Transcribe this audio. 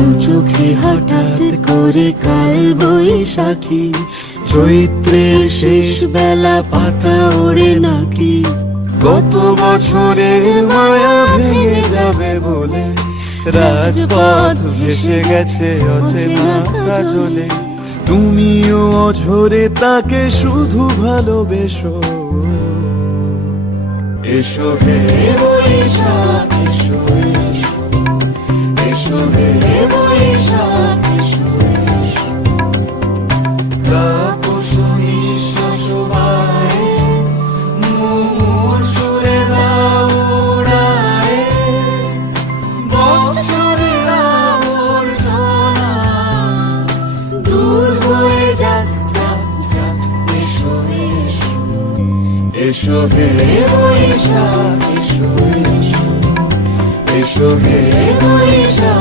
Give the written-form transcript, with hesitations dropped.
দু চোখে হঠাৎ করে কাল বৈশাখী, চৈত্রের শেষ বেলা পাতা ওড়ে নাকি। গত বছরের মায়া ভেঙে যাবে বলে রাজপথ ভেসে গেছে অচেনা কাজলে। তুমিও অঝরে তাকে শুধু ভালোবেসো। এসো হে বৈশাখ এসো, এসো হে বৈশাখ এসো, তাপস নিঃশ্বাস বায়ে মুমুর সুরে দাও উড়ায়ে। বৎসরের আবর্জনা দূর হয়ে যাক যাক যাক। এসো এসো, এসো হে বৈশাখ এসো, এসো হে বৈশাখ।